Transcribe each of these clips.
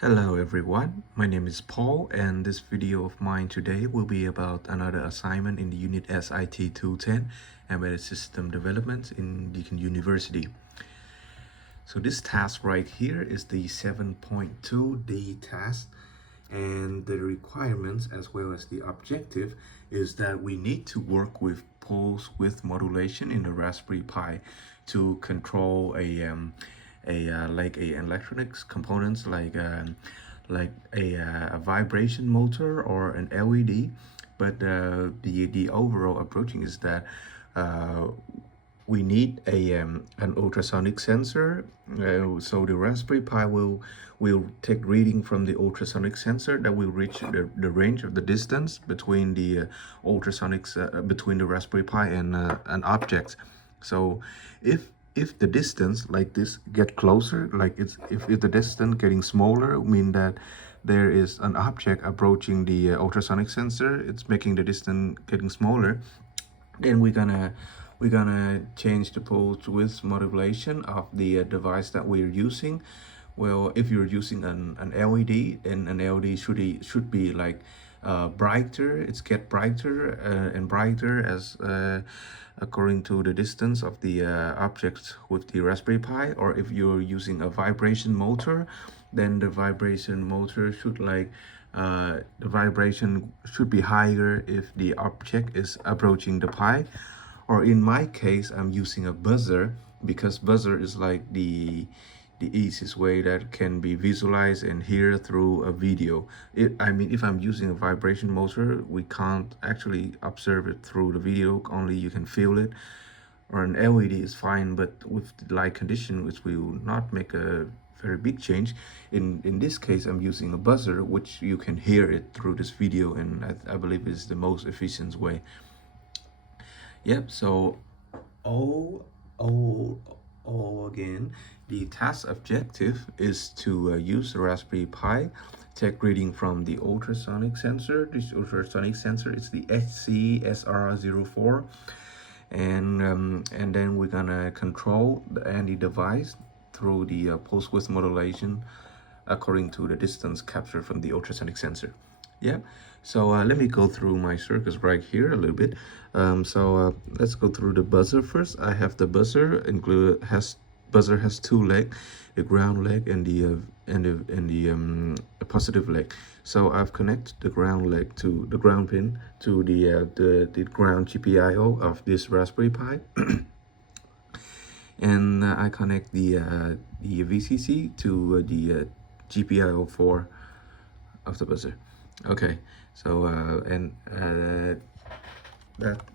Hello everyone, my name is Paul and this video of mine today will be about another assignment in the unit SIT210 Embedded System Development in Deakin University. So this task right here is the 7.2D task, and the requirements as well as the objective is that we need to work with pulse width modulation in the Raspberry Pi to control like a electronics components like a vibration motor or an LED. But the overall approaching is that we need an ultrasonic sensor. So the Raspberry Pi will take reading from the ultrasonic sensor that will reach the range of the distance between the ultrasonics between the Raspberry Pi and an object. So if the distance like this get closer, like if the distance getting smaller, mean that there is an object approaching the ultrasonic sensor, it's making the distance getting smaller, then we're gonna change the pulse width modulation of the device that we're using. Well, if you're using an LED, then an LED should be like brighter. It's get brighter and brighter as according to the distance of the object with the Raspberry Pi. Or if you're using a vibration motor, then the vibration motor should the vibration should be higher if the object is approaching the Pi. Or in my case, I'm using a buzzer because buzzer is like the easiest way that can be visualized and hear through a video. I mean, if I'm using a vibration motor, we can't actually observe it through the video, only you can feel it. Or an LED is fine, but with the light condition, which will not make a very big change. In this case, I'm using a buzzer, which you can hear it through this video, and I believe is the most efficient way. Yep, so all, all, all again, the task objective is to use the Raspberry Pi, take reading from the ultrasonic sensor. This ultrasonic sensor is the HCSR04, and then we're gonna control any device through the pulse width modulation according to the distance captured from the ultrasonic sensor. Yeah, so let me go through my circuits right here a little bit. Let's go through the buzzer first. I have the buzzer buzzer has two legs, the ground leg and the positive leg. So I've connected the ground leg to the ground pin to the ground GPIO of this Raspberry Pi. And I connect the VCC to the GPIO4 of the buzzer. Okay, so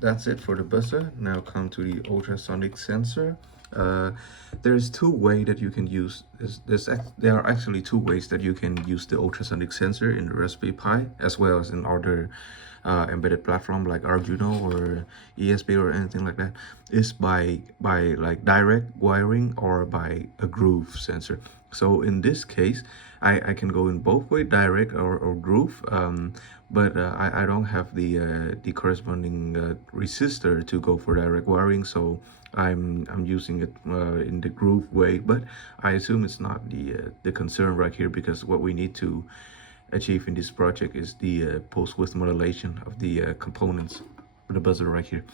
that's it for the buzzer. Now come to the ultrasonic sensor. There's two ways that you can use there are actually two ways that you can use the ultrasonic sensor in the Raspberry Pi as well as in other embedded platform like Arduino or ESP or anything like that. Is by like direct wiring or by a groove sensor. So in this case, I can go in both way, direct or groove, but I don't have the corresponding resistor to go for direct wiring, so I'm using it in the groove way. But I assume it's not the concern right here, because what we need to achieve in this project is the pulse width modulation of the components for the buzzer right here.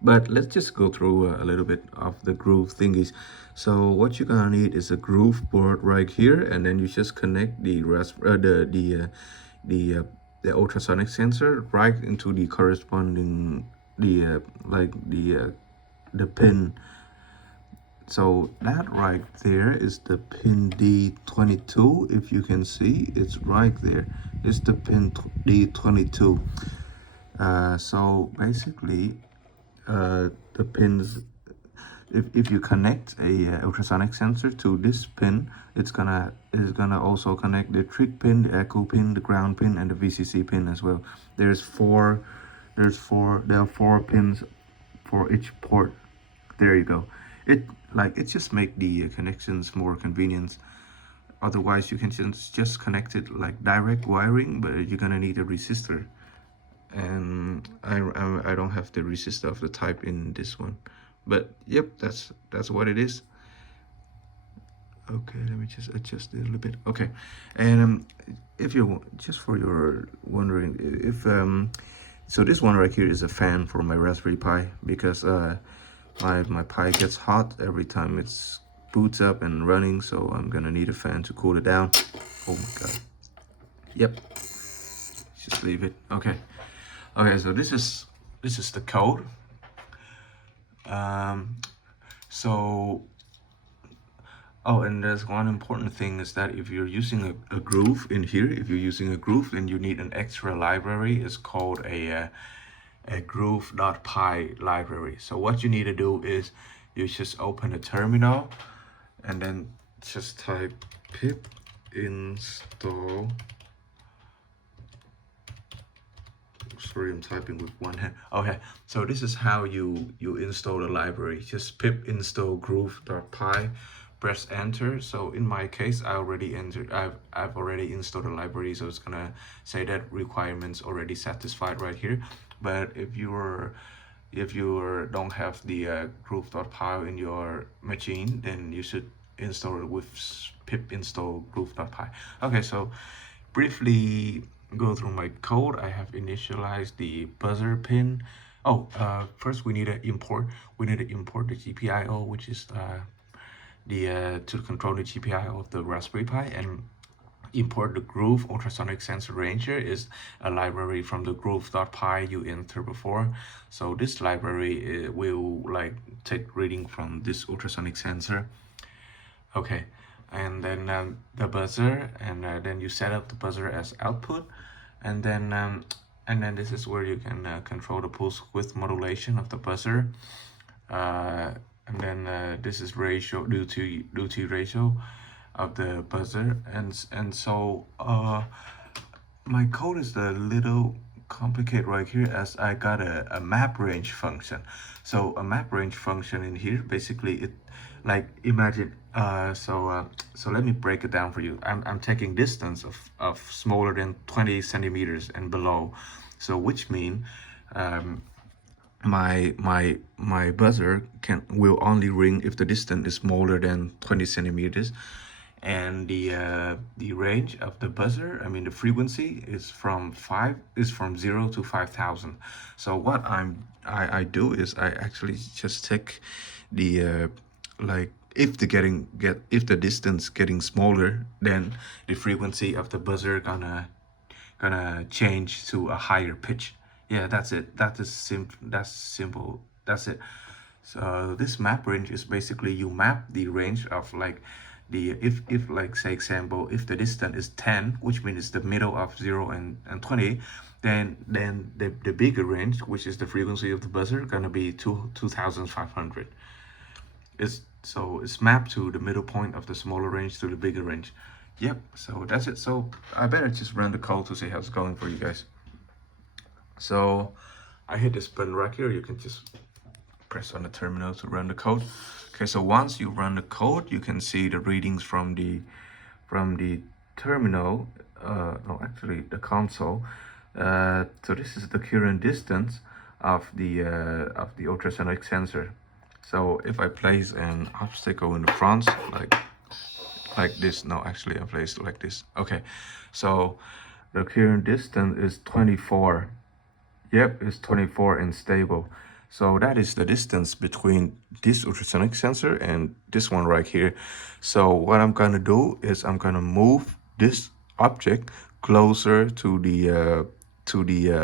But let's just go through a little bit of the groove thingies. So what you're gonna need is a groove board right here, and then you just connect the ultrasonic sensor right into the corresponding the pin. So that right there is the pin D22. If you can see, it's right there. It's the pin D22. So basically, the pins, if you connect a ultrasonic sensor to this pin, it's gonna also connect the trig pin, the echo pin, the ground pin, and the VCC pin as well. There are four pins for each port. There you go. It just make the connections more convenient. Otherwise, you can just connect it like direct wiring, but you're gonna need a resistor, and I don't have the resistor of the type in this one. But yep, that's what it is. Okay, let me just adjust it a little bit. Okay, and if you're just for your wondering, if so this one right here is a fan for my Raspberry Pi because my Pi gets hot every time it's boots up and running, so I'm gonna need a fan to cool it down. Oh my god. Yep. Just leave it. Okay. Okay, so this is the code. So oh, and there's one important thing is that if you're using a groove in here, if you're using a groove, then you need an extra library. It's called a groove.py library. So what you need to do is you just open a terminal and then just type pip install. Sorry, I'm typing with one hand. Okay, so this is how you install the library. Just pip install groove.py, press enter. So in my case, I already entered. I've already installed the library, so it's gonna say that requirements already satisfied right here. But if you don't have the groove.py in your machine, then you should install it with pip install groove.py. Okay, so briefly go through my code. I have initialized the buzzer pin. Oh, first we need to import. We need to import the GPIO, which is to control the GPIO of the Raspberry Pi, and import the Groove ultrasonic sensor ranger is a library from the groove.py you entered before. So this library will like take reading from this ultrasonic sensor. Okay, and then the buzzer, and then you set up the buzzer as output, and then this is where you can control the pulse width modulation of the buzzer, and then this is ratio duty ratio of the buzzer, and so my code is a little complicated right here as I got a map range function. So a map range function in here, basically it like imagine so let me break it down for you. I'm taking distance of smaller than 20 centimeters and below, so which mean my buzzer will only ring if the distance is smaller than 20 centimeters, and the range of the buzzer, I mean the frequency is from 0 to 5,000. So what I do is I actually just take the like if the distance getting smaller, then the frequency of the buzzer gonna change to a higher pitch. Yeah, that's it. That's simple. That's it. So this map range is basically you map the range of like the if like say example, if the distance is 10, which means it's the middle of 0 and 20, then the bigger range, which is the frequency of the buzzer, gonna be 2500. It's mapped to the middle point of the smaller range to the bigger range. Yep, so that's it. So I better just run the code to see how it's going for you guys. So I hit this button right here. You can just press on the terminal to run the code. Okay, so once you run the code, you can see the readings from the terminal, no, actually the console. So this is the current distance of the ultrasonic sensor. So if I place an obstacle in the front, like this, no, actually I placed it like this. Okay, so the current distance is 24. Yep, it's 24 and stable. So that is the distance between this ultrasonic sensor and this one right here. So what I'm gonna do is I'm gonna move this object closer to the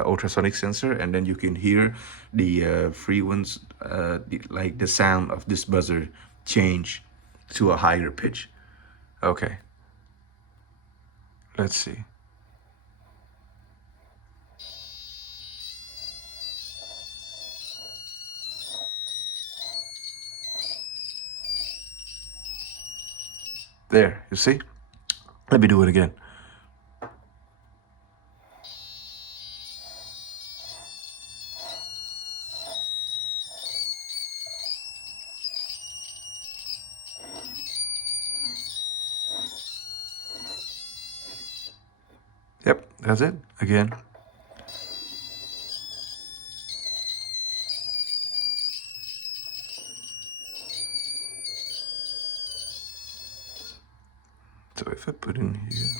ultrasonic sensor, and then you can hear the frequency, like the sound of this buzzer change to a higher pitch. Okay, let's see. There, you see? Let me do it again. Yep, that's it. Again. if I put in here,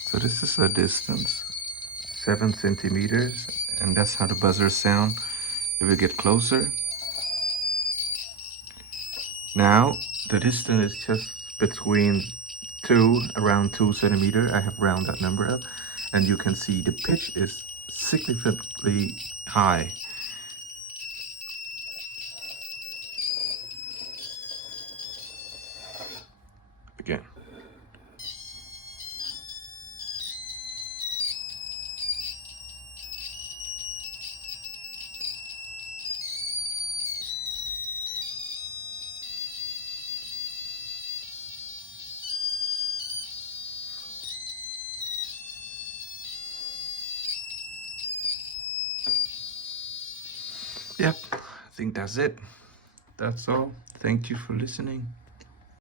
so this is a distance, 7 centimeters, and that's how the buzzer sound if we get closer. Now the distance is just between around 2 centimeters. I have rounded that number up, and you can see the pitch is significantly high. Again. Yep, I think that's it. That's all. Thank you for listening.